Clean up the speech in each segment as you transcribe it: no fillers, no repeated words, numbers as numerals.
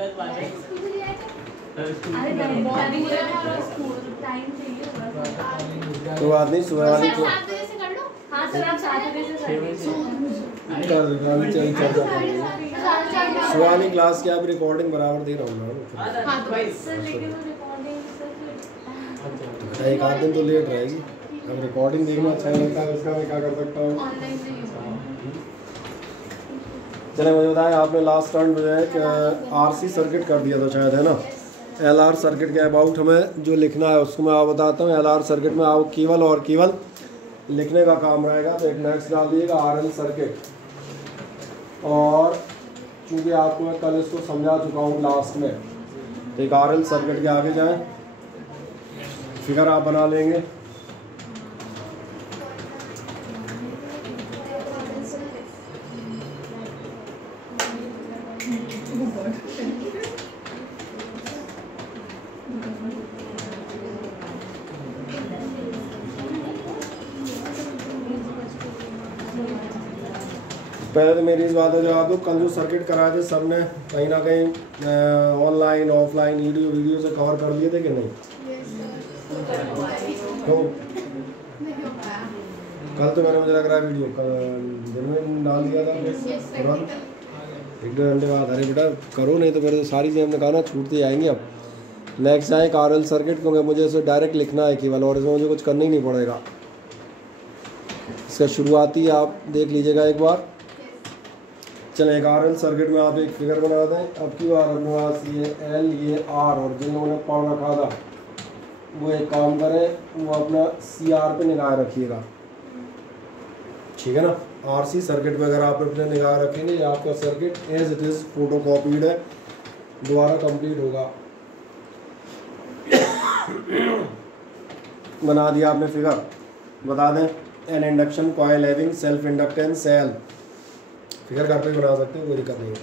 तो बात नहीं, सुबह वाली तो सुबह वाली क्लास की आप रिकॉर्डिंग बराबर दे रहा हूँ ना, एक आध दिन तो लेट रहेगी। अब रिकॉर्डिंग देखना अच्छा लगता है, उसका मैं क्या कर सकता हूँ। चले मुझे बताएं, आपने लास्ट टर्न जो है आरसी सर्किट कर दिया था शायद, है ना। एलआर सर्किट के अबाउट हमें जो लिखना है उसको मैं आपको बताता हूँ। एलआर सर्किट में आपको केवल और केवल लिखने का काम रहेगा। तो एक नेक्स्ट डाल दिएगा आरएल सर्किट। और चूँकि आपको मैं कल इसको समझा चुका हूँ लास्ट में, तो एक आरएल सर्किट के आगे जाएँ, फिगर आप बना लेंगे। पहले तो मेरी इस बात का जवाब दो, कल जो सर्किट कराए थे सब ने कहीं ना कहीं ऑनलाइन ऑफलाइन वीडियो से कवर कर लिए थे कि नहीं? तो कल तो मैंने मुझे लग रहा है वीडियो दिन में डाल दिया था तुरंत, एक दो घंटे बाद। अरे बेटा करो, नहीं तो फिर तो सारी चीज़ें हमने कहा ना छूटती जाएंगी। अब नेक्स्ट आए आरएल सर्किट, क्योंकि मुझे इसे डायरेक्ट लिखना है केवल, और इसमें मुझे कुछ करना ही नहीं पड़ेगा। इसका शुरुआती आप देख लीजिएगा एक बार। चलें, एक आरएल सर्किट में आप एक फिगर बना दें। अब की बार अपने पास ये एल ये आर, और जिन लोगों ने पढ़ रखा था वो एक काम करें, वो अपना सी आर पे निगाह रखिएगा, ठीक है ना। आरसी सर्किट पे अगर आप अपने निगाह रखेंगे, ये आपका circuit as it is photo copied है, दोबारा कंप्लीट होगा। बना दिया आपने फिगर। बता दें, N induction coil having self inductance L, figure घर पे बना सकते हैं, कोई दिक्कत नहीं है।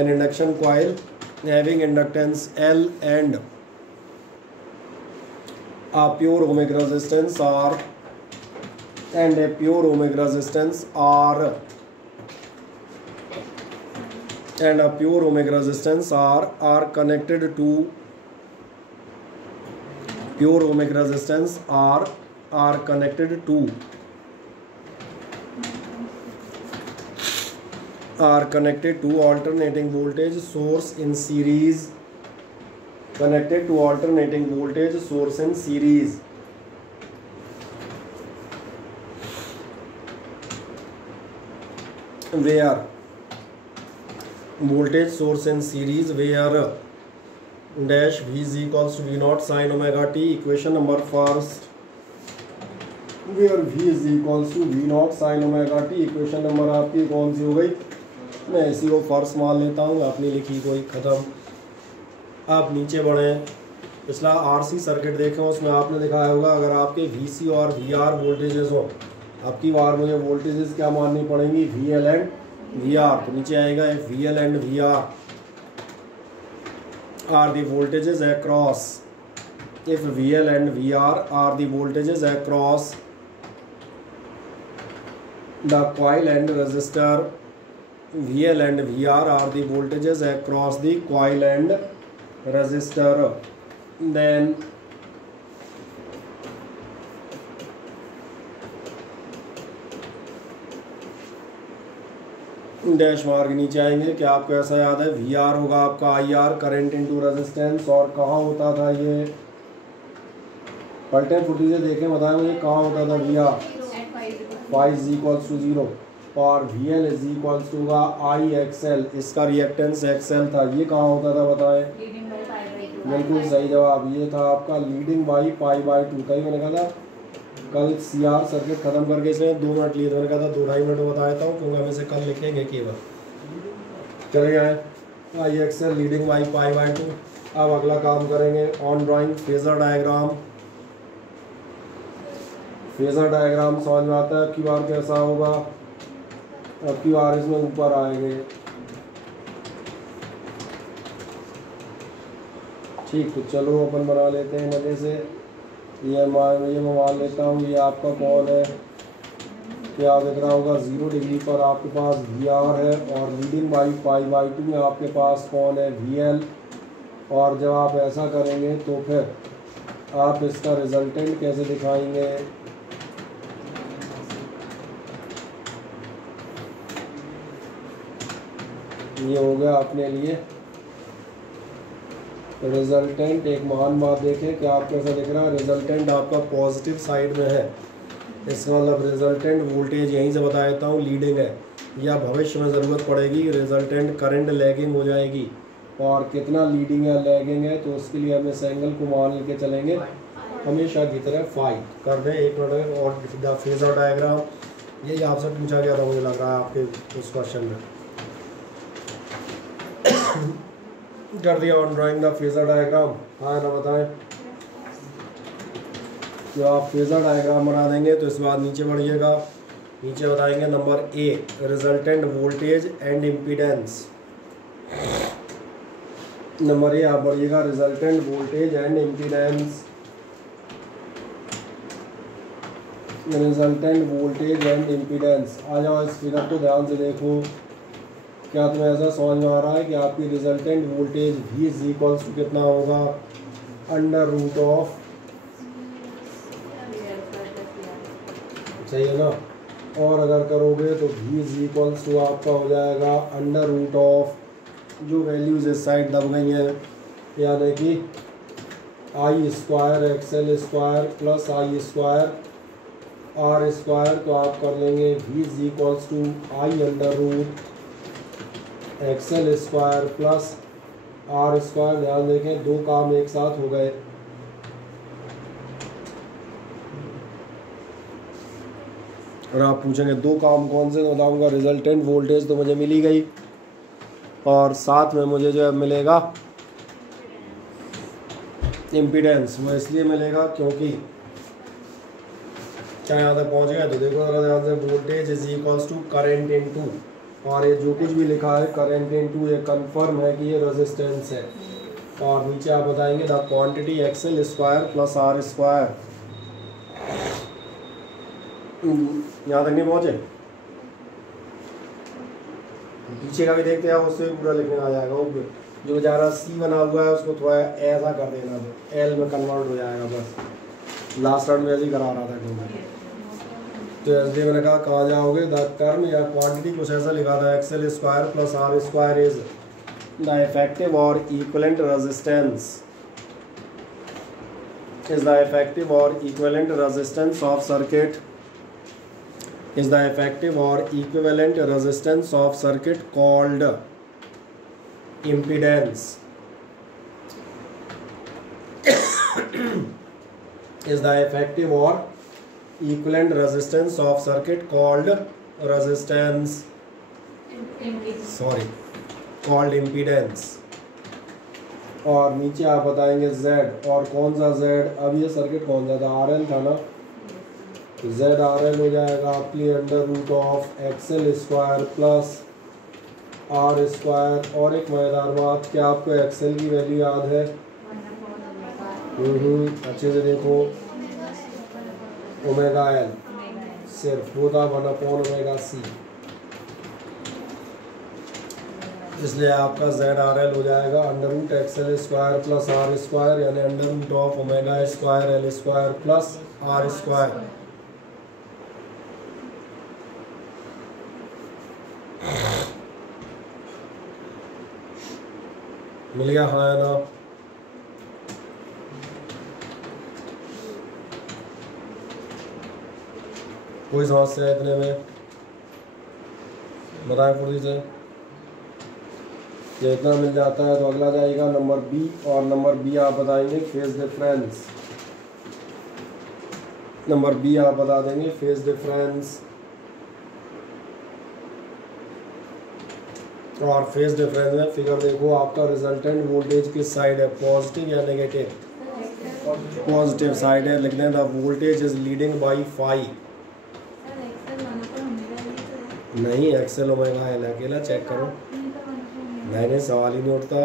N induction coil having inductance L and a pure ohmic resistance R and a pure ohmic resistance R and a pure ohmic resistance R are connected to pure ohmic resistance R are connected to alternating voltage source in series, connected to alternating voltage source in series, where voltage source in series where dash V is equals to V naught sin omega t, equation number first, where V is equals to V naught sin omega t, equation number आपकी कौन सी हो गई? मैं इसी को first मान लेता हूँ, आपने लिखी कोई ख़त्म। आप नीचे बढ़ें, पिछला आरसी सर्किट देखें, उसमें आपने दिखाया होगा अगर आपके वीसी और वीआर वोल्टेजेस हो, आपकी बार मुझे वोल्टेजेस क्या माननी पड़ेंगी? VL and VR. तो नीचे आएगा if VL and VR are the voltages across, if VL and VR are the voltages across the coil and resistor, VL and VR are the voltages across the coil and resistor, then dash mark नीचे आएंगे कि आपको ऐसा याद है VR होगा आपका IR, current into resistance. और कहाँ होता था ये? पलटे फुटी से देखें, बताएं मुझे कहाँ होता था VR? Phi is equals to 0 और VL इज इक्वल्स टू होगा IXL, इसका रिएक्टेंस XL था। ये कहाँ होता था बताएं? बिल्कुल सही जवाब, ये था आपका लीडिंग बाई पाई बाई 2। कहीं मैंने कहा था कल CR सर्किट खत्म करके इसमें 2 मिनट लिए थे, मैंने कहा था 2-2.5 मिनट में बताया था क्योंकि हम इसे कल लिखेंगे केवल। चले गए IXL leading by pi by 2। अब अगला काम करेंगे on drawing phasor diagram. Phasor diagram समझ में आता है अब की बार कैसा होगा? अब की बार इसमें ऊपर आएंगे, ठीक। तो चलो अपन बना लेते हैं मजे से। ये मैं मान लेता हूँ ये आपका कौन है? क्या दिख रहा होगा 0 डिग्री पर आपके पास VR है और लीडिंग बाई पाई/2 में आपके पास कौन है VL। और जब आप ऐसा करेंगे तो फिर आप इसका रिजल्टेंट कैसे दिखाएंगे, ये हो गया अपने लिए रिजल्टेंट। एक महान बात देखें कि आपको ऐसा दिख रहा है रिजल्टेंट आपका पॉजिटिव साइड में है, इसका मतलब रिजल्टेंट वोल्टेज यहीं से बता देता हूँ लीडिंग है, या भविष्य में ज़रूरत पड़ेगी रिजल्टेंट करंट लैगिंग हो जाएगी। और कितना लीडिंग है लैगिंग है तो उसके लिए हम इस एंगल को मान लेके चलेंगे हमेशा की तरह फाई कर दें। 1 मिनट। और द फेजर डायग्राम यही आपसे पूछा गया था मुझे लग रहा है आपके उस क्वेश्चन में कर दिया on drawing the phasor diagram. हाँ ना बताएं, जब आप फेजर डायग्राम बना देंगे तो इसके बाद नीचे बढ़िएगा, नीचे बताएंगे number A resultant voltage and impedance. Number A आप बढ़िएगा resultant voltage and impedance, resultant voltage and impedance. आ जाओ इस फिगर को ध्यान से देखो, क्या तुम्हें ऐसा समझ में आ रहा है कि आपकी resultant voltage V is equals to कितना होगा अंडर रूट ऑफ, सही है ना। और अगर करोगे तो V इज इक्वल्स टू आपका हो जाएगा अंडर रूट ऑफ जो वैल्यूज इस साइड दब गई हैं, यानी कि I square XL square plus I square R square. तो आप कर लेंगे V is equals to I under root XL square plus R square. ध्यान देखें दो काम एक साथ हो गए। और आप पूछेंगे दो काम कौन से, बताऊंगा रिजल्टेंट वोल्टेज तो मुझे मिली गई और साथ में मुझे जो है मिलेगा इम्पीडेंस। वो इसलिए मिलेगा क्योंकि क्या यहाँ तक पहुँच गया तो देखो जरा ध्यान से, voltage is equals to current into, और ये जो कुछ भी लिखा है करेंट इनटू ये कंफर्म है कि ये रेजिस्टेंस है। और नीचे आप बताएंगे the quantity XL square plus R square. यहाँ तक नहीं पहुँचे, पीछे का भी देखते हैं, उससे भी पूरा लिखने आ जाएगा। वो जो बेचारा C बना हुआ है उसको थोड़ा ऐसा कर देना, तो L में कन्वर्ट हो जाएगा। बस लास्ट राउंड में ऐसे ही करा रहा था क्योंकि तो इसलिए मैंने कहा कहाँ जाओगे, द टर्म या क्वांटिटी कुछ ऐसा लिखा था XL square plus R square is the effective और equivalent resistance, is the effective or equivalent resistance of circuit, is the effective or equivalent resistance of circuit called impedance, is the effective or equivalent resistance of circuit called resistance, sorry called impedance। और नीचे आप बताएंगे Z, और कौन सा Z, अब ये circuit कौन सा था, RL था ना, तो Z RL हो जाएगा आपकी under root of XL square plus R square. और एक मज़ेदार बात, क्या आपको XL की वैल्यू याद है? अच्छे से देखो, ओमेगा L सिर्फ वो था 1/ओमेगा C, इसलिए आपका ZRL हो जाएगा under root XL square plus R square, यानी under root of omega square L square plus R square. मिल गया, हाँ है ना। कोई समस्या है इतने में, बताएं फुर्ती से। ये इतना मिल जाता है तो अगला जाएगा नंबर बी, और नंबर बी आप बताएंगे फेज डिफरेंस। नंबर बी आप बता देंगे फेज डिफरेंस। और फेज डिफरेंस में फिगर देखो, आपका रिजल्टेंट वोल्टेज किस साइड है, पॉजिटिव या नेगेटिव? पॉजिटिव साइड है। लिख दें the voltage is leading by phi, नहीं XL ओमेगा L अकेला चेक करो, नहीं सवाल ही नहीं उठता।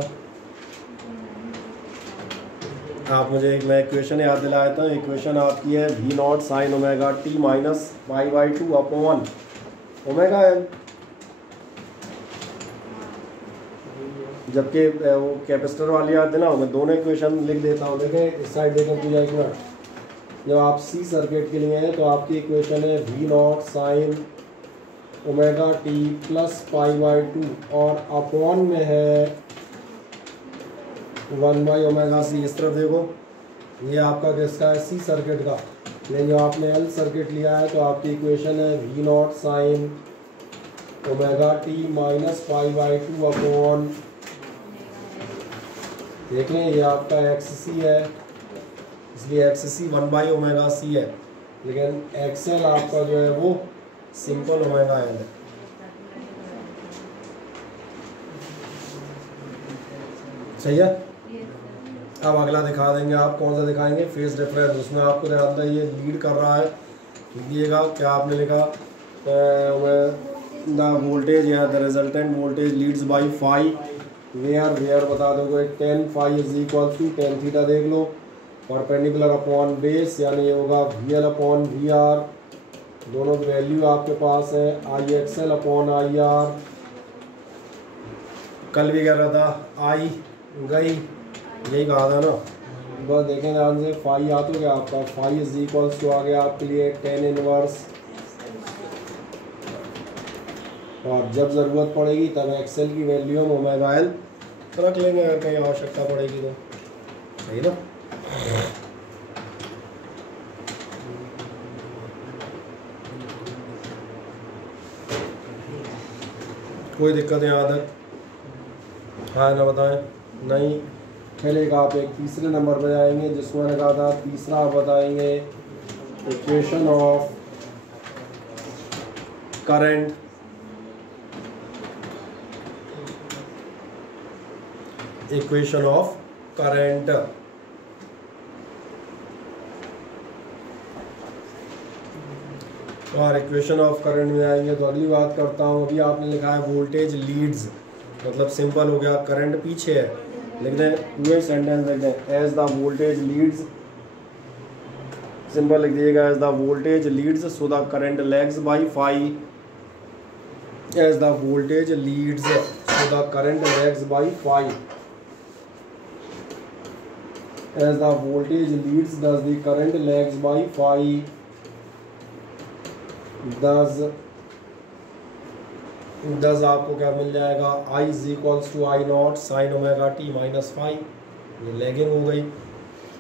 आप मुझे एक मैं इक्वेशन याद दिलाया था। इक्वेशन आपकी है V naught sine omega t minus pi by two upon omega L, जबकि वो कैपेसिटर वाली याद है ना, मैं दोनों इक्वेशन लिख देता हूँ। देखें इस साइड देखें पूजा एक मिनट, जब आप सी सर्किट के लिए हैं तो आपकी इक्वेशन है V naught sine omega t plus pi by two और अपॉन में है 1 बाई ओमेगा सी। इस तरफ देखो, ये आपका किसका है, सी सर्किट का। लेकिन जो आपने एल सर्किट लिया है तो आपकी इक्वेशन है V naught sine omega t minus pi by two upon, देख लें ये आपका एक्स सी है, इसलिए X C 1 by omega C है, लेकिन एक्सएल आपका जो है वो सिंपल ओमेगा एल है। सही है। अब अगला दिखा देंगे आप, कौन सा दिखाएंगे, फेज डिफरेंस। उसमें आपको ध्यान दें ये लीड कर रहा है, लिखिएगा क्या आपने लिखा, द वोल्टेज या the resultant voltage leads by phi where बता दोगे 10 phi is equal to tan theta, देख लो, परपेंडिकुलर अपॉन बेस, यानी ये होगा V L upon V R, दोनों वैल्यू आपके पास है, I X L upon I R. कल भी कह रहा था आई गई, यही कहा था ना, बस देखें ध्यान से, फाई आ तो गया आपका, फाई इज इक्वल्स टू आ गया आपके लिए 10 इनवर्स, और जब ज़रूरत पड़ेगी तब एक्सेल की वैल्यू हम ओमेगा एल रख लेंगे अगर कहीं आवश्यकता पड़ेगी तो। सही ना। कोई दिक्कत यहाँ तक हाँ ना बताएं? नहीं। पहले एक आप एक तीसरे नंबर पर जाएंगे जिसमें मैंने कहा था तीसरा आप बताएंगे equation of current, equation of current. और इक्वेशन ऑफ करंट में आएंगे तो अगली बात करता हूँ। अभी आपने लिखा है वोल्टेज लीड्स, मतलब सिंपल हो गया, करंट पीछे है, लिख दें पूरे सेंटेंस लिख दें, as the voltage leads, simple लिख दिएगा, as the voltage leads so the current lags by phi, as the voltage leads so the current lags by phi, as the voltage leads does the current lags by phi, does आपको क्या मिल जाएगा, I is equals to I naught sine omega t minus phi, ये lagging हो गई।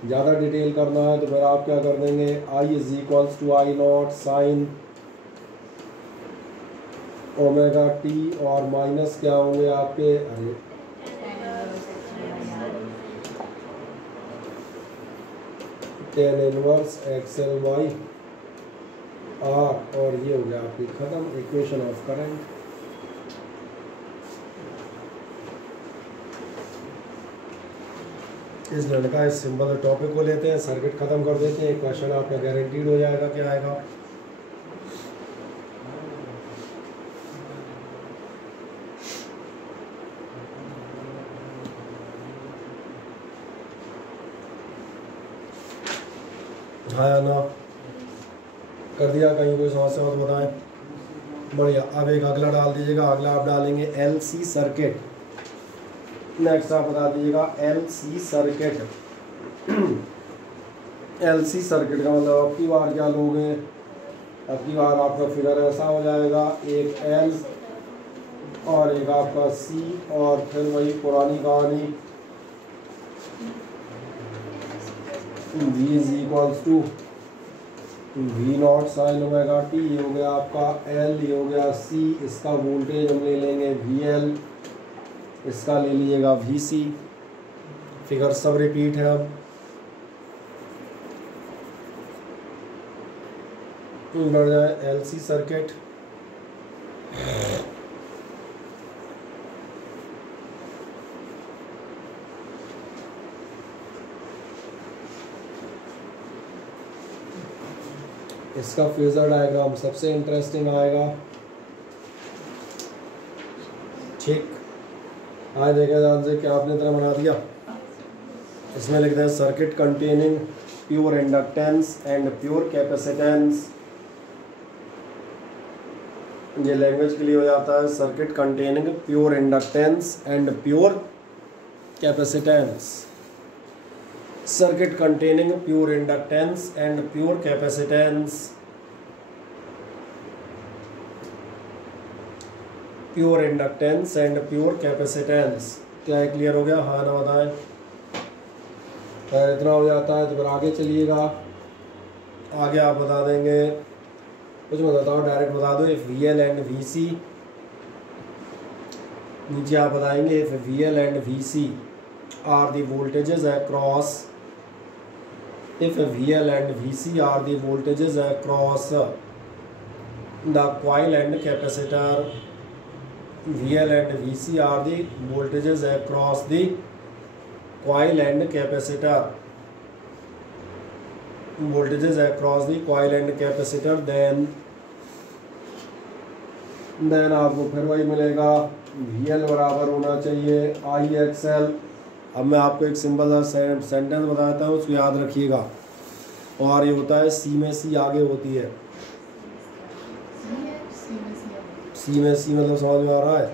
ज़्यादा detail करना है तो फिर आप क्या कर देंगे, I is equals to I naught sine omega T और माइनस क्या होंगे आपके, अरे 10 inverse X L by R, और ये हो गया आपकी खत्म इक्वेशन ऑफ करंट। इस लड़का इस सिंपल टॉपिक को लेते हैं, सर्किट खत्म कर देते हैं, क्वेश्चन आपका गारंटीड हो जाएगा। क्या आएगा, हाँ ना कर दिया, कहीं कोई समस्या हो तो बताएं। बढ़िया। अब एक अगला डाल दीजिएगा, अगला आप डालेंगे एल सी सर्किट। नेक्स्ट आप बता दीजिएगा L C circuit. L C circuit का मतलब अब की बार क्या लोगे, अब की बार आपका फिगर ऐसा हो जाएगा, एक एल और एक आपका सी, और फिर वही पुरानी कहानी V is equals to V naught sine omega t, ये हो गया आपका L, ये हो गया C, इसका वोल्टेज हम ले लेंगे VL, इसका ले लीजिएगा VC। फिगर सब रिपीट है। अब बढ़ जाए LC सर्किट। इसका फेजर डायग्राम सबसे इंटरेस्टिंग आएगा। ठीक, आज देखा ध्यान से क्या आपने तरह बना दिया। इसमें लिखते हैं circuit containing pure inductance and pure capacitance. ये लैंग्वेज के लिए हो जाता है circuit containing pure inductance and pure capacitance. Circuit containing pure inductance and pure capacitance. Pure inductance and pure capacitance. क्या है, क्लियर हो गया? हाँ ना बताएं। इतना हो जाता है तो फिर आगे चलिएगा। आगे आप बता देंगे, कुछ मत बताओ, डायरेक्ट बता दो। If V L and V C, नीचे आप बताएंगे if V L and V C are the voltages across, if V L and V C are the voltages across the coil and capacitor, VL and VC are the voltages across the coil and capacitor. Voltages across the coil and capacitor, then आपको फिर वही मिलेगा, VL बराबर होना चाहिए IXL। अब मैं आपको एक सिंपल सा सेंटेंस बताता हूँ, उसको याद रखिएगा। और ये होता है C में C आगे होती है। सी में सी मतलब समझ में आ रहा है?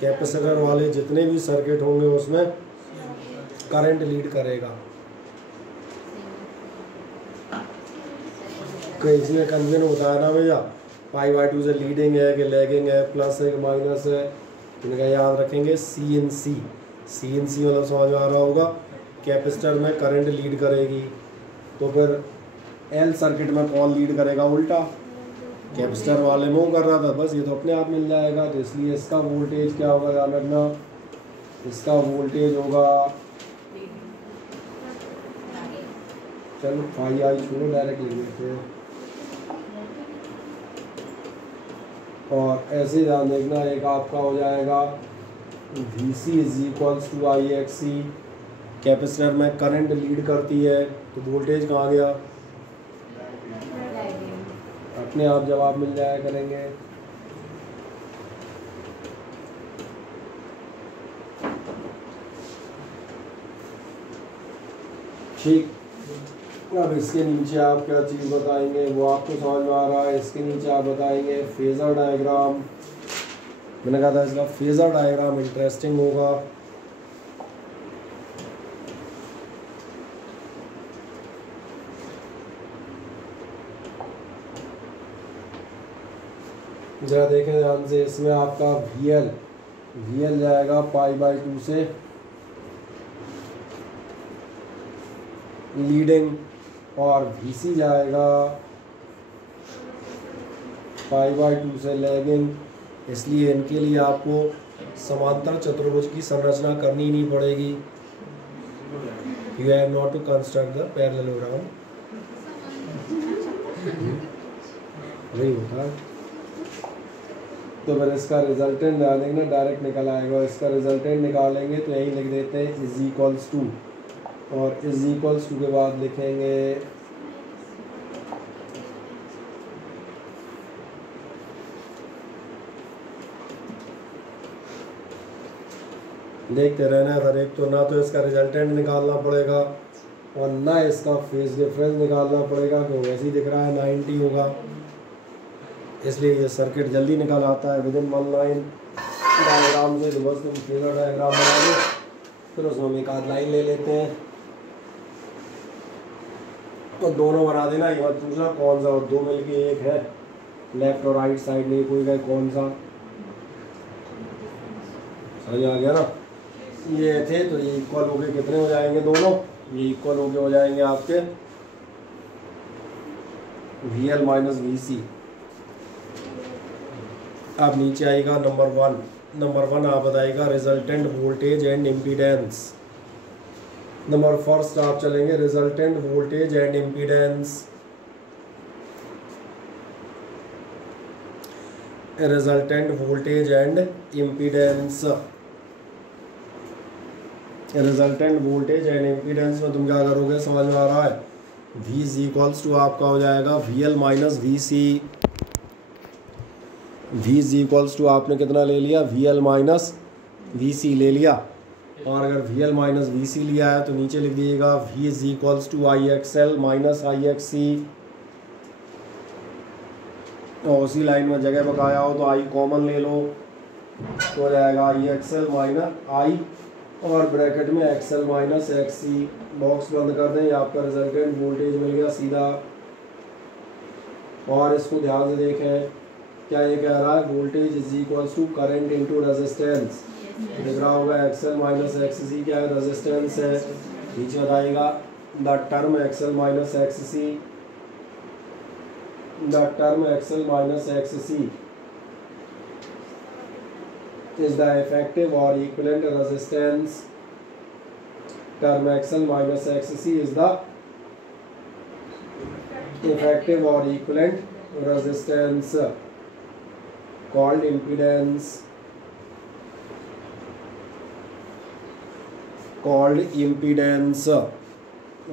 कैपेसिटर वाले जितने भी सर्किट होंगे उसमें करंट लीड करेगा। कहीं इसमें कन्फ्यूजन होता है ना भैया, π/2 से लीडिंग है कि लैगिंग है, प्लस है कि माइनस है, इनका याद रखेंगे। सी इन सी मतलब समझ में आ रहा होगा, कैपेसिटर में करंट लीड करेगी। तो फिर एल सर्किट में कौन लीड करेगा? उल्टा, कैपेसिटर वाले में कर रहा था, बस ये तो अपने आप मिल जाएगा। तो इसलिए इसका वोल्टेज क्या होगा, ध्यान रखना, इसका वोल्टेज होगा, चलो फाई आई छोड़ो, डायरेक्ट लिख लेते हैं। और ऐसे ध्यान देखना, एक आपका हो जाएगा VC is equals to IXC। Capacitor में करंट लीड करती है तो वोल्टेज कहाँ गया? अपने आप जवाब मिल जाया करेंगे। ठीक, अब इसके नीचे आप क्या चीज़ बताएंगे वो आपको समझ में आ रहा है। इसके नीचे आप बताएंगे फेजर डायग्राम। मैंने कहा था इसका फेजर डायग्राम इंटरेस्टिंग होगा। जरा देखें ध्यान से, इसमें आपका VL जाएगा π/2 से लीडिंग, और VC जाएगा π/2 से लैगिंग। इसलिए इनके लिए आपको समांतर चतुर्भुज की संरचना करनी नहीं पड़ेगी। You have not to construct the parallelogram, वही होता। तो फिर इसका रिजल्टेंट डालेंगे, डायरेक्ट निकल आएगा। इसका रिजल्टेंट निकालेंगे तो यही लिख देते हैं इज इक्वल्स टू, और इज इक्वल्स टू के बाद लिखेंगे देखते रहना है। हर एक तो ना तो इसका रिजल्टेंट निकालना पड़ेगा और ना इसका फेज डिफरेंस निकालना पड़ेगा, क्योंकि वैसे ही दिख रहा है 90 होगा, इसलिए ये सर्किट जल्दी निकल आता है विदिन 1 लाइन डायग्राम से। तो बस तुम फेजर डायग्राम बना दो, फिर उसमें हम एक आध लाइन ले लेते हैं तो दोनों बना देना। ये मत पूछना कौन सा, और दो मिलके एक है, लेफ्ट और राइट साइड नहीं कोई गए कौन सा, समझ आ गया ना? ये थे तो ये इक्वल हो गए, कितने हो जाएंगे दोनों? ये इक्वल हो गए हो जाएंगे आपके VL माइनस VC। अब नीचे आएगा नंबर वन आप बताएगा resultant voltage and impedance. Number first आप चलेंगे resultant voltage and impedance. Resultant voltage and impedance, resultant voltage and impedance में तुम क्या करोगे, समझ में आ रहा है? V इज इक्वल्स टू आपका हो जाएगा VL minus VC। V is equals to आपने कितना ले लिया, VL माइनस VC ले लिया। और अगर V L minus V C लिया है तो नीचे लिख दीजिएगा V is equals to I X L minus I X C, और उसी लाइन में जगह बकाया हो तो आई कॉमन ले लो तो हो जाएगा आई एक्स एल माइनस आई और ब्रैकेट में एक्स एल माइनस एक्स सी। बॉक्स बंद कर दें, आपका रिजल्टेंट वोल्टेज मिल गया सीधा। और इसको ध्यान से देखें, क्या ये कह रहा है voltage is equals to current into resistance. दिख रहा होगा X L minus X C क्या है, रेजिस्टेंस है। नीचे बताइएगा the term X L minus X C, the term X L minus X C is the effective or equivalent resistance. Term XL minus XC is the effective or equivalent resistance called impedance,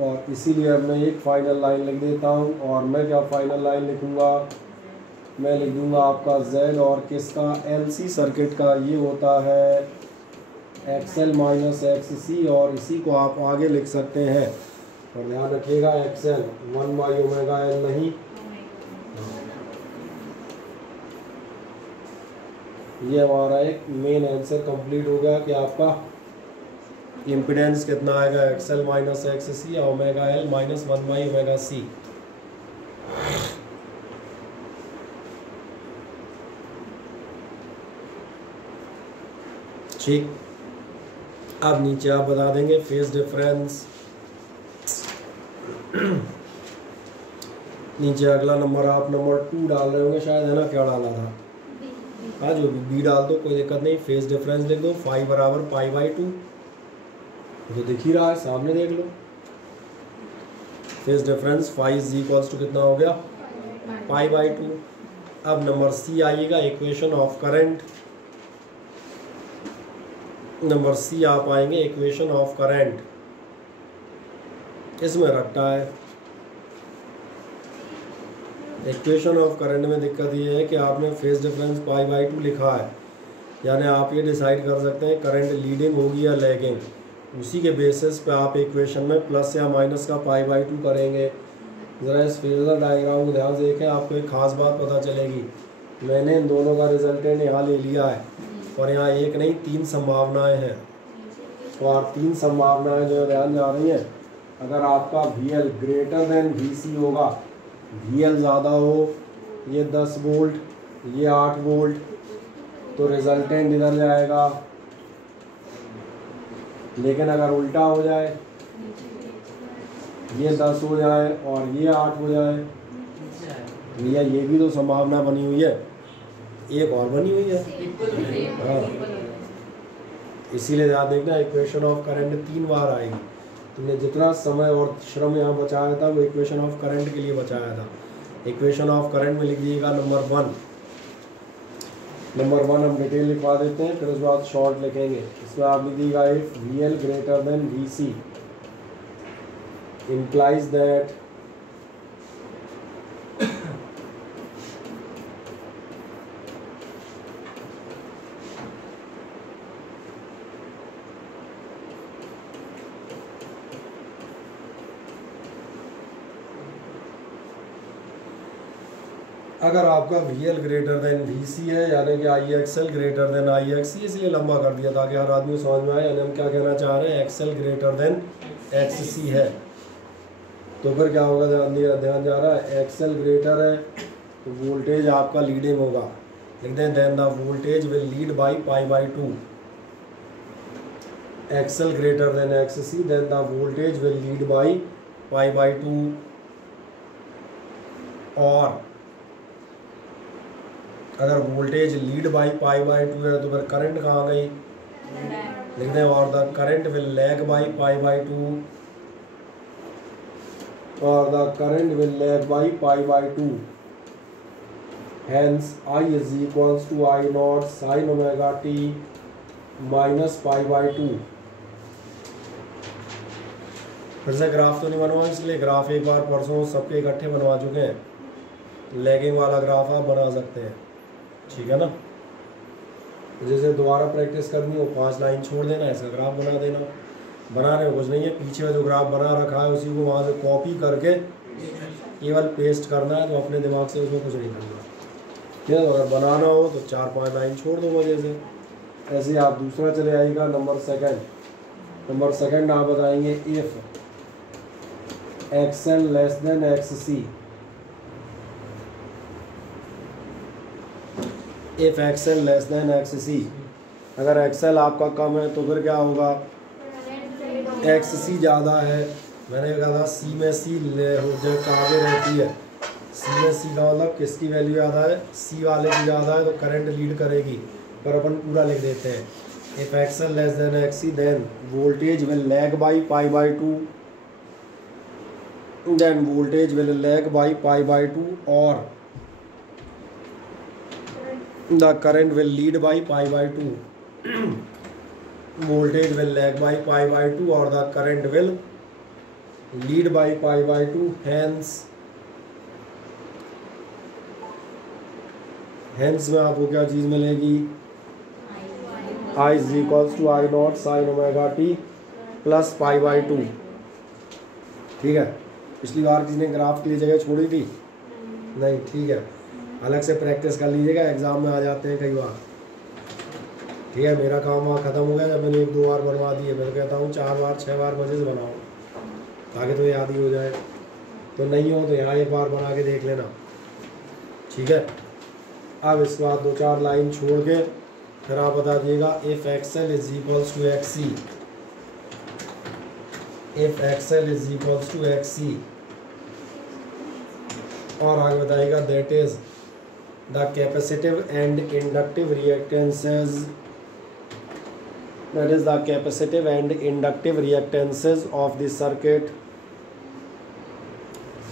और इसीलिए अब मैं एक final line लिख देता हूँ। और मैं क्या फाइनल लाइन लिखूँगा, मैं लिख दूंगा आपका Z और किसका LC सर्किट का ये होता है XL माइनस XC, और इसी को आप आगे लिख सकते हैं। और ध्यान रखिएगा XL 1/ωL नहीं, ये हमारा एक मेन आंसर कंप्लीट हो गया कि आपका इम्पीडेंस कितना आएगा XL माइनस XC या ωL माइनस 1/ωC। ठीक, अब नीचे आप बता देंगे फेज डिफरेंस। नीचे अगला नंबर आप नंबर 2 डाल रहे होंगे शायद, है ना, क्या डाला था? हाँ, जो बी डाल दो, कोई दिक्कत नहीं। फेज डिफरेंस लिख दो, फाई बराबर π/2, तो दिख ही रहा है, सामने देख लो। Phase difference phi is equals to कितना हो गया, π/2। अब नंबर सी आइएगा, equation of current. Number C आप आएंगे इक्वेशन ऑफ करंट, इसमें रखता है। इक्वेशन ऑफ करंट में दिक्कत ये है कि आपने फेज डिफरेंस π/2 लिखा है, यानी आप ये डिसाइड कर सकते हैं करंट लीडिंग होगी या लैगिंग। उसी के बेसिस पे आप इक्वेशन में प्लस या माइनस का π/2 करेंगे। ज़रा इस फेजर डायग्राम को ध्यान से देखें, आपको एक खास बात पता चलेगी। मैंने इन दोनों का रिजल्टेंट यहाँ ले लिया है, और यहाँ एक नहीं 3 संभावनाएं हैं, और 3 संभावनाएं जो ध्यान जा रही हैं। अगर आपका VL ग्रेटर देन VC होगा, VL ज़्यादा हो, ये 10 वोल्ट, ये 8 वोल्ट, तो रिजल्टेंट इधर जाएगा। लेकिन अगर उल्टा हो जाए, ये 10 हो जाए और ये 8 हो जाए, भैया ये भी तो संभावना बनी हुई है, एक और बनी हुई है। हाँ, इसीलिए याद देखना इक्वेशन ऑफ करंट 3 बार आएगी। तुमने जितना समय और श्रम यहाँ बचाया था वो इक्वेशन ऑफ करंट के लिए बचाया था। इक्वेशन ऑफ करंट में लिख दीजिएगा नंबर 1। नंबर 1 हम डिटेल लिखवा देते हैं, फिर उसके बाद शॉर्ट लिखेंगे। इसमें आप लिख दीजिएगा if VL greater than VC implies that अगर आपका VL ग्रेटर देन VC है, यानी कि IXL ग्रेटर देन IXC, इसलिए लंबा कर दिया ताकि हर आदमी समझ में आए। यानी हम क्या कहना चाह रहे हैं, XL ग्रेटर देन XC है, तो फिर क्या होगा, ध्यान जा रहा है, XL ग्रेटर है तो वोल्टेज आपका लीडिंग होगा। लिख दें then the voltage will lead by π/2। XL greater than XC, then the voltage will lead by π/2। और अगर वोल्टेज लीड बाई π/2 है तो फिर करंट कहाँ गई, लिख दें और the current will lag by π/2, और the current will lag by π/2। Hence I is equals to I0 sin ωt minus π/2। फिर से ग्राफ तो नहीं बनवा, इसलिए ग्राफ एक बार परसों सबके इकट्ठे बनवा चुके हैं। लैगिंग वाला ग्राफ आप बना सकते हैं, ठीक है ना। जैसे दोबारा प्रैक्टिस करनी हो 5 लाइन छोड़ देना, इसका ग्राफ बना देना। बनाने में कुछ नहीं है, पीछे जो ग्राफ बना रखा है उसी को वहाँ से कॉपी करके केवल पेस्ट करना है, तो अपने दिमाग से उसमें कुछ नहीं करना। ठीक है, अगर बनाना हो तो 4-5 लाइन छोड़ दो मजे से। ऐसे आप दूसरा चले आएगा नंबर सेकंड आप बताएंगे if XL less than एक्ससी, if XL less than एक्ससी, अगर एक्सएल आपका कम है तो फिर क्या होगा, एक्ससी ज़्यादा है। मैंने कहा था सी में सी जब आगे रहती है, सी में सी का मतलब किसकी वैल्यू ज़्यादा है, सी वाले की ज़्यादा है, तो करंट लीड करेगी। पर अपन पूरा लिख देते हैं, if XL less than XC then voltage will lag by pi by 2, then voltage will lag by pi by 2 or the current will lead by pi by 2. Voltage will lag by pi by 2 or the current will lead by pi by 2. Hence में आपको क्या चीज़ मिलेगी, I is equals to I naught sin omega t plus pi by 2। ठीक है, पिछली बार किसी ने graph के लिए जगह छोड़ी थी नहीं, ठीक है, अलग से प्रैक्टिस कर लीजिएगा, एग्ज़ाम में आ जाते हैं कई बार। ठीक है, मेरा काम वहाँ ख़त्म हो गया जब मैंने 1-2 बार बनवा दिए। मैं तो कहता हूँ 4 बार 6 बार मज़े से बनाओ ताकि तो याद ही हो जाए। तो नहीं हो तो यहाँ एक बार बना के देख लेना। ठीक है, अब इसके बाद 2-4 लाइन छोड़ के फिर आप बता दिएगा if XL is equals to XC, if XL is equals to XC, और आगे बताइएगा that is the capacitive and inductive reactances, that is the capacitive and inductive reactances of the circuit,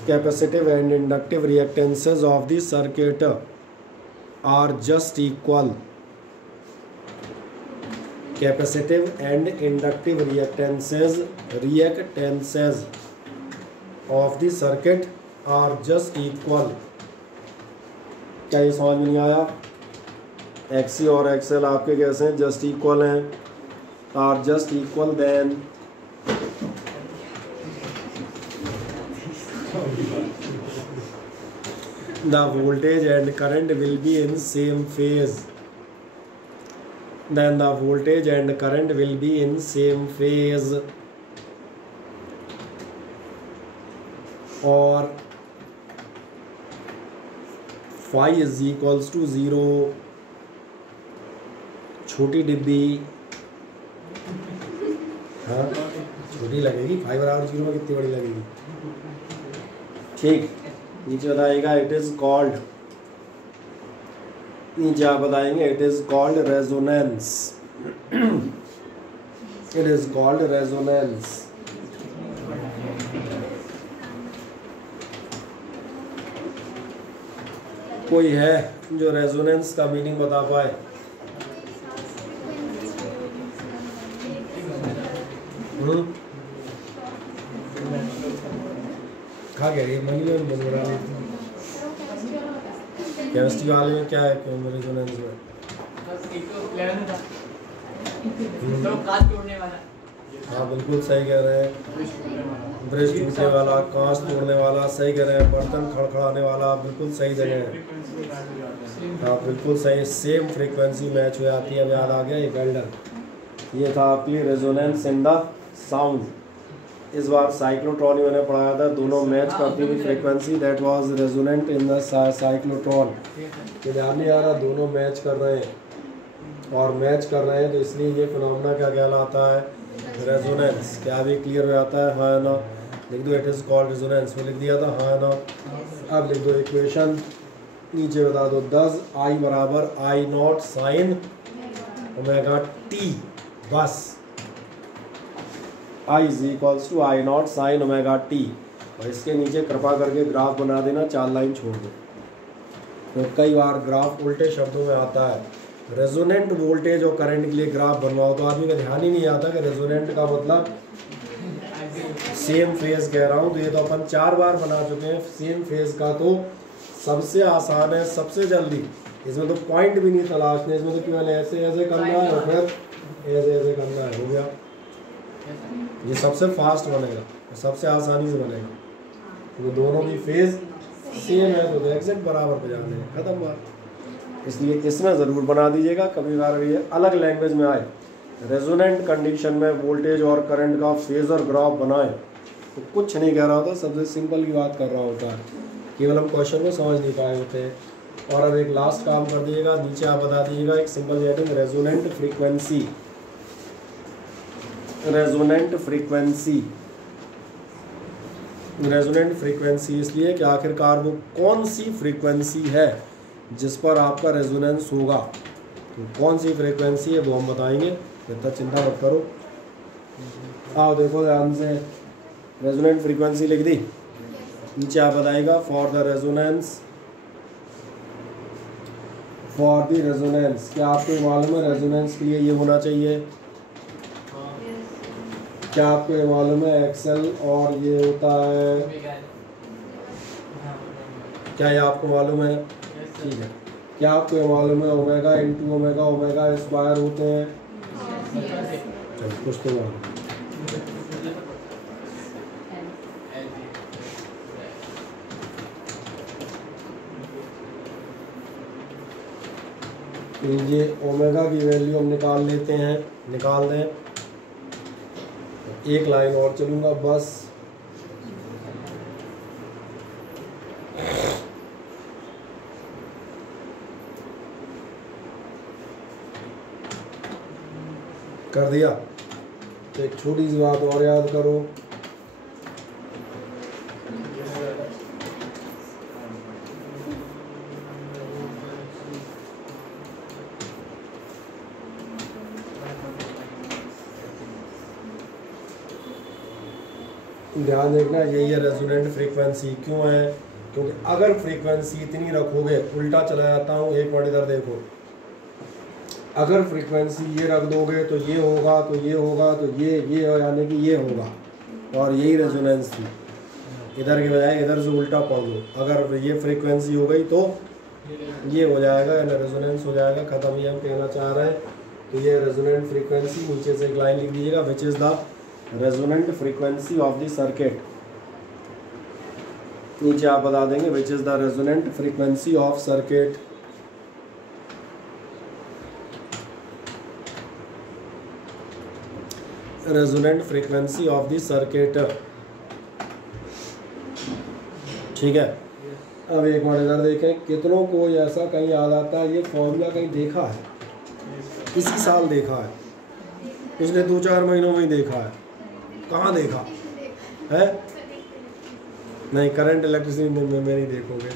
capacitive and inductive reactances of the circuit are just equal, capacitive and inductive reactances of the circuit are just equal. क्या ये समझ में नहीं आया? XC और XL आपके कैसे हैं, जस्ट इक्वल हैं, are just equal then the voltage and current will be in same phase, then the voltage and current will be in same phase, or phi is equals to 0। छोटी डिब्बी, हाँ छोटी लगेगी, phi बराबर 0 में कितनी बड़ी लगेगी। ठीक, नीचे बताइएगा इट इज कॉल्ड, नीचे आप बताएंगे it is called resonance, it is called resonance. कोई है जो रेजोनेंस का मीनिंग बता पाए? खा गया ये मनी में बोल रहा है। केमिस्ट्री वाले में क्या है रेजोनेंस में? हाँ बिल्कुल सही कह रहे हैं, ब्रिज टूटने वाला, कांच तोड़ने वाला, सही कह रहे हैं, बर्तन खड़खड़ाने वाला, बिल्कुल सही जगह है। हाँ बिल्कुल सही, सेम फ्रीक्वेंसी मैच हो जाती है। अब याद आ गया ये वेल्डर। ये था आपकी रेजोनेंस इन द साउंड। इस बार साइक्लोट्रॉन मैंने पढ़ाया था, दोनों मैच करती हुई frequency, that was resonant in the cyclotron. ये ध्यान नहीं आ रहा, दोनों मैच कर रहे हैं और मैच कर रहे हैं, तो इसलिए ये फिनोमेना क्या कहलाता है, रेजोनेंस। क्या भी क्लियर हो जाता है, हाँ ना? लिख दो इट इज़ कॉल्ड रेजोनेंस, वो लिख दिया था, हाँ ना? अब लिख दो इक्वेशन, नीचे बता दो 10 आई बराबर I naught sine omega T, बस I is equals to I naught sine omega T. और इसके नीचे कृपा करके ग्राफ बना देना, 4 लाइन छोड़ दो। तो कई बार ग्राफ उल्टे शब्दों में आता है, रेजोनेंट वोल्टेज और करंट के लिए ग्राफ बनवाओ तो आदमी का ध्यान ही नहीं आता कि रेजोनेंट का मतलब सेम फेज कह रहा हूँ। तो ये तो अपन 4 बार बना चुके हैं। सेम फेज का तो सबसे आसान है, सबसे जल्दी इसमें तो पॉइंट भी नहीं तलाशने, इसमें तो केवल ऐसे ऐसे करना है और फिर ऐसे ऐसे करना है, हो गया। ये सबसे फास्ट बनेगा, सबसे आसानी से बनेगा, क्योंकि तो दोनों की फेज सेम है तो एग्जैक्ट बराबर पे जाने हैं, खत्म बात। इसलिए इसमें ज़रूर बना दीजिएगा, कभी कभार ये अलग लैंग्वेज में आए। रेजोनेंट कंडीशन में वोल्टेज और करंट का फेजर ग्राफ बनाए तो कुछ नहीं कह रहा होता, सबसे सिंपल की बात कर रहा होता है, केवल हम क्वेश्चन को समझ नहीं पाए होते हैं। और अब एक लास्ट काम कर दीजिएगा, नीचे आप बता दीजिएगा एक simple heading, resonant frequency. Resonant frequency, resonant frequency इसलिए कि आखिरकार वो कौन सी फ्रीक्वेंसी है जिस पर आपका रेजोनेंस होगा, तो कौन सी फ्रीक्वेंसी है वो हम बताएंगे, इतना चिंता मत करो। आओ देखो ध्यान से, रेजोनेंट फ्रीक्वेंसी लिख दी, नीचे आप बताएगा for the resonance, for the resonance, क्या आपको मालूम है रेजोनेंस के लिए ये होना चाहिए, क्या आपको ये मालूम है एक्सेल और ये होता है, क्या ये आपको मालूम है? ठीक है, क्या आपको ये मालूम है omega into omega omega square होते हैं? चलो कुछ तो मालूम। ये ओमेगा की वैल्यू हम निकाल लेते हैं, निकाल दें। एक लाइन और चलूँगा बस, कर दिया। तो एक छोटी सी बात और याद करो, ध्यान देखना, यही है रेजोनेंट फ्रीक्वेंसी। क्यों है? क्योंकि अगर फ्रीक्वेंसी इतनी रखोगे, उल्टा चला जाता हूँ, एक मिनट इधर देखो, अगर फ्रीक्वेंसी ये रख दोगे तो ये होगा, तो ये होगा, तो ये यानी कि ये होगा, और यही रेजोनेंस थी। इधर के बजाय इधर से उल्टा पढ़ दो, अगर ये फ्रीक्वेंसी हो गई तो ये हो जाएगा, यानी रेजोनेंस हो जाएगा, ख़त्म। ये हम कहना चाह रहे हैं। तो ये रेजोनेंट फ्रीक्वेंसी, नीचे से एक लाइन लिख दीजिएगा, which is the resonant frequency of the circuit. नीचे आप बता देंगे which is the resonant frequency of circuit. Resonant frequency of the circuit, ठीक है। अब एक बार इधर देखें, कितनों को ऐसा कहीं याद आता है, ये फॉर्मूला कहीं देखा है, इसी साल देखा है, पिछले 2-4 महीनों में ही देखा है, कहाँ देखा है? नहीं, करंट इलेक्ट्रिसिटी में नहीं देखोगे।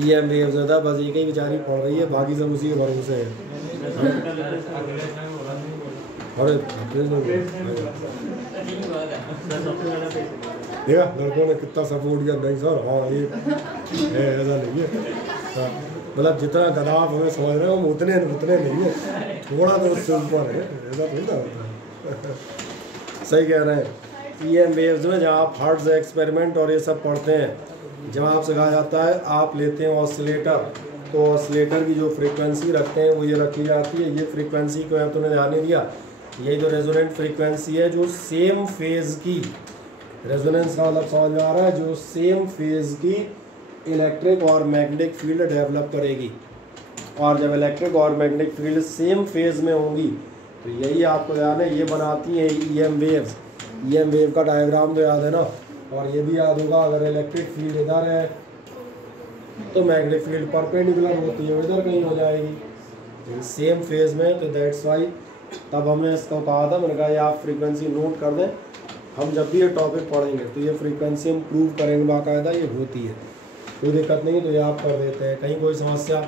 EM वेव्स होता, बस एक ही बेचारी पड़ रही है, बाकी सब उसी के भरोसे है। अरे देखा लड़कों ने कितना सपोर्ट किया, नहीं सर हाँ ये है, ऐसा नहीं है, मतलब जितना गधा आप हमें समझ रहे हो हम उतने नहीं है, थोड़ा तो उससे ऊपर है, ऐसा थोड़ी ना होता है। सही कह रहे हैं। EM वेव्स में जहाँ आप हर्ट्ज एक्सपेरिमेंट और ये सब पढ़ते हैं, जब आपसे कहा जाता है आप लेते हैं ऑसिलेटर, तो ऑसिलेटर की जो फ्रीक्वेंसी रखते हैं वो ये रखी जाती है। ये फ्रीक्वेंसी को तुमने ध्यान नहीं दिया, यही जो रेजोनेंट फ्रीक्वेंसी है जो सेम फेज़ की, रेजोनेंस का मतलब समझ में आ रहा है, जो सेम फेज़ की इलेक्ट्रिक और मैग्नेटिक फील्ड डेवलप करेगी। और जब इलेक्ट्रिक और मैग्नेटिक फील्ड सेम फेज़ में होंगी तो यही आपको ध्यान है, ये बनाती है EM वेव्स। EM वेव का डायग्राम तो याद है ना, और ये भी याद होगा, अगर इलेक्ट्रिक फील्ड इधर है तो मैग्नेटिक फील्ड परपेंडिकुलर होती है, इधर कहीं हो जाएगी, सेम फेज़ में। तो दैट्स वाई तब हमने इसको कहा था, मैंने कहा ये आप फ्रीक्वेंसी नोट कर दें, हम जब भी ये टॉपिक पढ़ेंगे तो ये फ्रीक्वेंसी हम प्रूव करेंगे बाकायदा, ये होती है, कोई दिक्कत नहीं। तो ये आप कर देते हैं, कहीं कोई समस्या?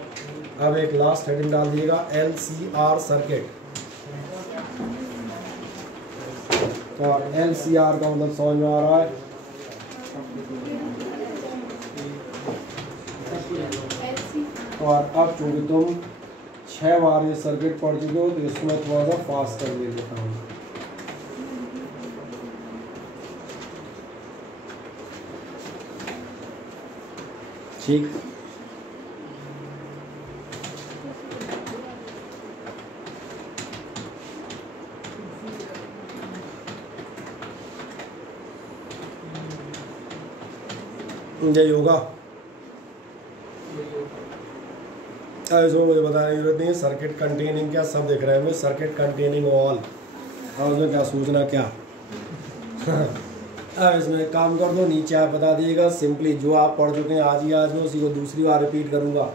अब एक लास्ट हेडिंग डाल दिएगा, LCR सर्किट। और LCR का मतलब समझ में आ रहा है, और अब चूँकि तुम 6 बार ये सर्किट पढ़ चुके हो तो इसमें थोड़ा सा फास्ट कर देता हूँ। ठीक। यही होगा। इसमें मुझे बताने की जरूरत नहीं है। सर्किट कंटेनिंग क्या, सब देख रहे हैं हमें, सर्किट कंटेनिंग ऑल। और उसमें क्या सोचना क्या। अब इसमें काम कर दो, नीचे आप बता दीजिएगा सिंपली जो आप पढ़ चुके हैं आज में उसी को दूसरी बार रिपीट करूँगा।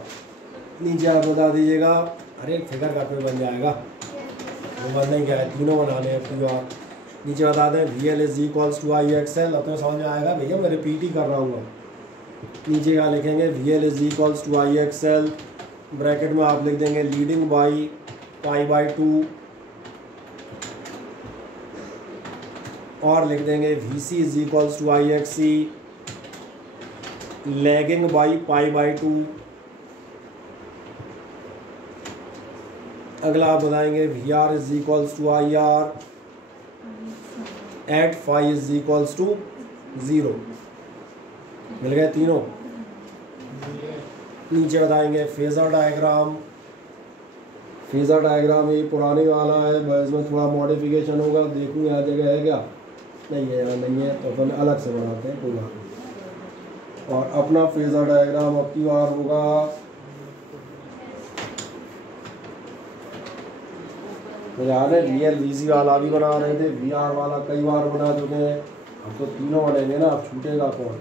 नीचे आप बता दीजिएगा, अरे फिगर का पे बन जाएगा, वो बनने क्या है, तीनों बनाने हैं पूरी बार। नीचे बता दें VL is equals to IXL। अब तो समझ में आएगा भैया, मैं रिपीट ही कर रहा हूँ। नीचे क्या लिखेंगे, VL is equals to IXL, bracket में आप लिख देंगे लीडिंग बाई π/2 और लिख देंगे VC is equals to IXC, lagging by π/2। अगला आप बताएंगे VR is equals to IR at φ is equals to 0। मिल गए तीनों। नीचे बताएंगे फेजर डायग्राम। फेजर डायग्राम ये पुराने वाला है, बस में थोड़ा मॉडिफिकेशन होगा। देखूँ यहाँ जगह है क्या, नहीं है, यहाँ नहीं है, तो अपन अलग से बनाते हैं पूरा। और अपना फेजर डायग्राम अब की बार होगा याद है, VL VC वाला भी बना रहे थे, VR वाला कई बार बना चुके हैं, अब तो तीनों बनेंगे ना, अब छूटेगा कौन।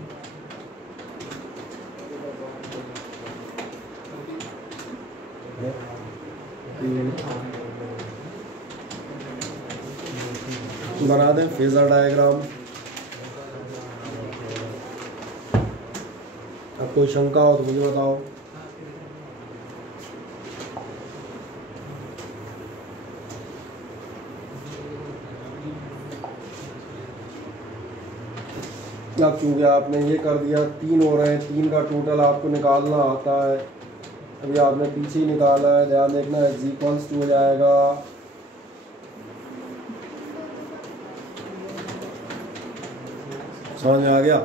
बना दें फेजर डायग्राम। अब कोई शंका हो तो मुझे बताओ। अब चूंकि आपने ये कर दिया, 3 हो रहे हैं, 3 का टोटल आपको निकालना आता है। अभी आपने पीछे ही निकाला है, ध्यान देखना, इज इक्वल्स टू हो जाएगा समझ में आ गया।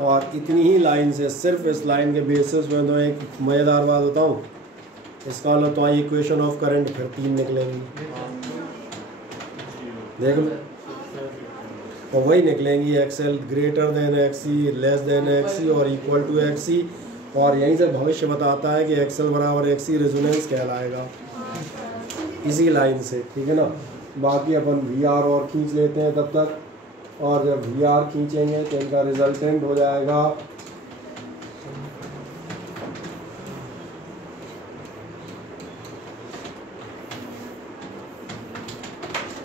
और इतनी ही लाइन से, सिर्फ इस लाइन के बेसिस पे तो एक मज़ेदार बात बताऊँ, इसका मतलब तो इक्वेशन ऑफ करंट फिर 3 निकलेंगी, देख लो। और वही निकलेंगी XL greater than XC, less than XC और इक्वल टू XC। और यहीं से भविष्य बताता है कि XL बराबर XC रेजोनेंस कहलाएगा, इसी लाइन से, ठीक है ना। बाकी अपन VR और खींच लेते हैं तब तक, और जब VR खींचेंगे तो इनका रिजल्टेंट हो जाएगा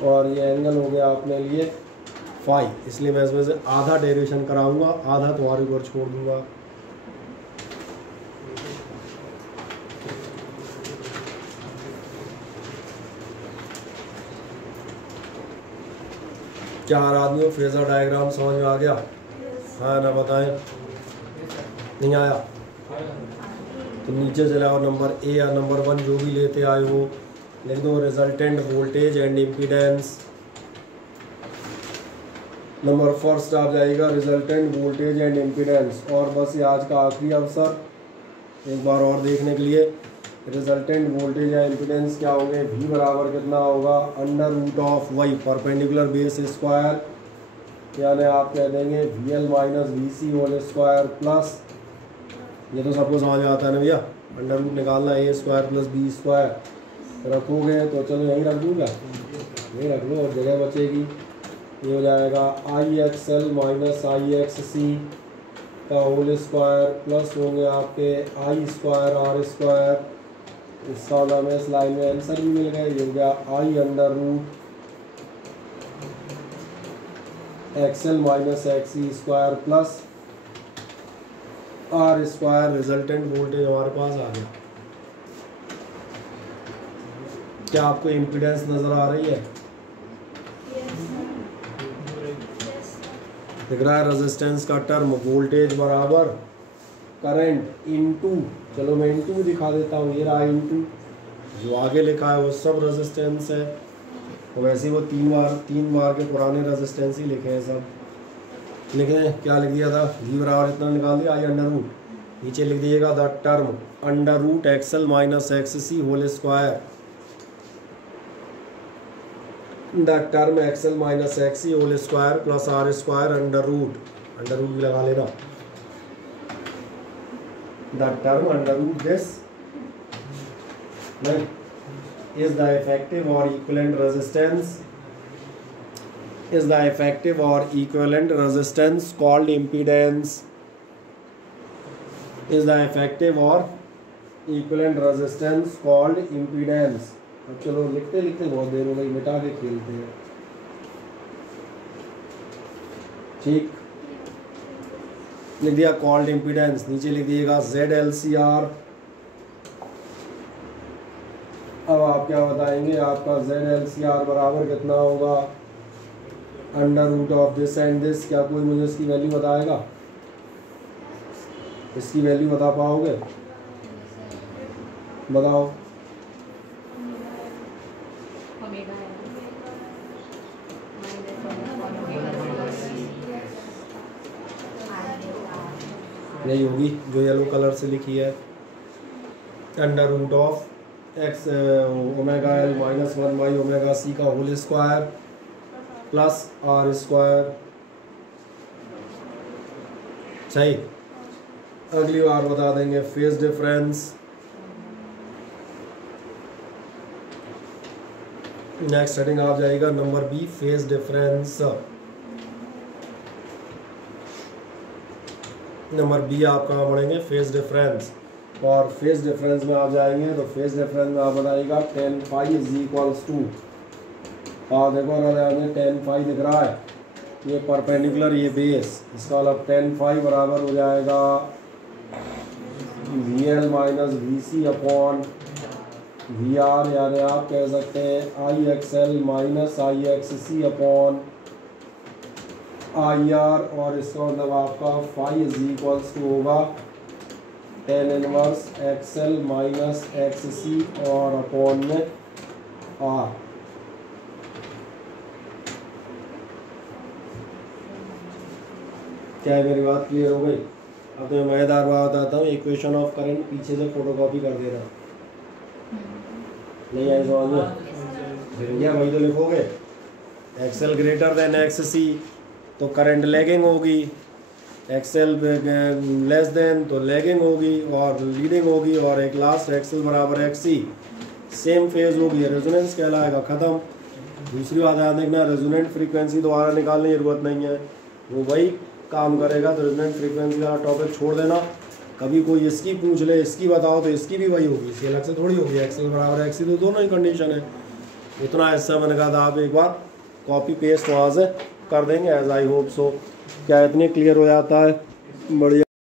और ये एंगल हो गया अपने लिए फाई। इसलिए मैं इसमें से आधा डेरिवेशन कराऊंगा, आधा तुम्हारे ऊपर छोड़ दूंगा। चार आदमियों फेजर डायग्राम समझ में आ गया? हाँ ना, बताएं। नहीं आया तो नीचे चले आओ, नंबर ए या नंबर 1 जो भी लेते आए हो लिख दो, resultant voltage and impedance. Number first आ जाएगा रिजल्टेंट वोल्टेज एंड इम्पीडेंस। और बस ये आज का आखिरी अवसर एक बार और देखने के लिए, रिजल्टेंट वोल्टेज या इम्पीडेंस क्या होंगे। V बराबर कितना होगा, अंडर रूट ऑफ वही परपेंडिकुलर बेस स्क्वायर, यानी आप कह देंगे VL minus VC whole square plus, ये तो सबको समझ में आता है ना भैया, अंडर रूट निकालना है, A square plus B square. रखोगे तो चलो यहीं रख दूँगा, यहीं रख लो और जगह बचेगी। ये हो जाएगा IXL माइनस IXC का होल स्क्वायर प्लस होंगे आपके I स्क्वायर R स्क्वायर। इसका नाम है, इस लाइन में आंसर भी मिल गया, ये हो गया I under root XL minus XC square plus R square. Resultant voltage हमारे पास आ गया। क्या आपको इम्पीडेंस नज़र आ रही है? दिख रहा है रेजिस्टेंस का टर्म, वोल्टेज बराबर करंट इनटू, चलो मैं इनटू भी दिखा देता हूँ, ये रहा इनटू, जो आगे लिखा है वो सब रेजिस्टेंस है। तो वैसे वो 3 बार के पुराने रेजिस्टेंस ही लिखे हैं सब। लिख दें, क्या लिख दिया था, V बराबर इतना निकाल दिया, I अंडर रूट नीचे लिख दीजिएगा the term under root XL minus X C whole square, the term XL minus X C whole square plus R square under root भी लगा लेना, the term under root this is the effective or equivalent resistance, is the effective or equivalent resistance called impedance, is the effective or equivalent resistance called impedance। अब चलो लिखते लिखते बहुत देर हो गई, मिटा के खेलते हैं। ठीक, लिख दिया कॉल्ड इम्पीडेंस, नीचे लिख दिएगा ZLCR। अब आप क्या बताएंगे, आपका ZLCR बराबर कितना होगा, under root of this and this. क्या कोई मुझे इसकी वैल्यू बताएगा, इसकी वैल्यू बता पाओगे, बताओ। यही होगी जो येलो कलर से लिखी है, under root of X omega L minus 1 by omega C का whole square plus R square. सही, अगली बार बता देंगे फेज डिफरेंस। नेक्स्ट हेडिंग आ जाएगा number B, phase difference. Number B आप कहाँ पढ़ेंगे, फेज डिफरेंस। और फेज डिफरेंस में आप जाएंगे तो फेज डिफरेंस में आप बताइएगा tan phi is equals to, और देखो अगर tan phi दिख रहा है, ये परपेंडिकुलर ये बेस, इसका मतलब tan phi बराबर हो जाएगा VL minus VC upon VR, यानी आप कह सकते हैं IXL minus IXC upon IR, और इसका मतलब आपका phi इज इक्वल्स टू होगा tan inverse XL minus XC और अपॉन में R। क्या है, मेरी बात क्लियर हो गई? अब तो मैं मजेदार बात बताता हूँ, इक्वेशन ऑफ करंट पीछे से फोटोकॉपी कर दे रहा, नहीं आई समझ में? क्या वही तो लिखोगे, XL ग्रेटर देन XC तो करंट लैगिंग होगी, XL लेस देन तो लैगिंग होगी और लीडिंग होगी, और एक लास्ट XL बराबर XC सेम फेज होगी, रेजोनेंस कहलाएगा, ख़त्म। दूसरी बात याद देखना, रेजोनेंट फ्रीक्वेंसी दोबारा निकालने की जरूरत नहीं है, वो वही काम करेगा। तो रेजोनेंट फ्रीक्वेंसी का टॉपिक छोड़ देना, कभी कोई इसकी पूछ ले इसकी बताओ तो इसकी भी वही होगी, इसकी अलग से थोड़ी होगी, XL बराबर XC तो दोनों ही कंडीशन है। इतना हिस्सा मैंने कहा था, आप एक बार कॉपी पेस्ट वहाँ से कर देंगे, एज आई होप सो। क्या इतनी क्लियर हो जाता है? बढ़िया।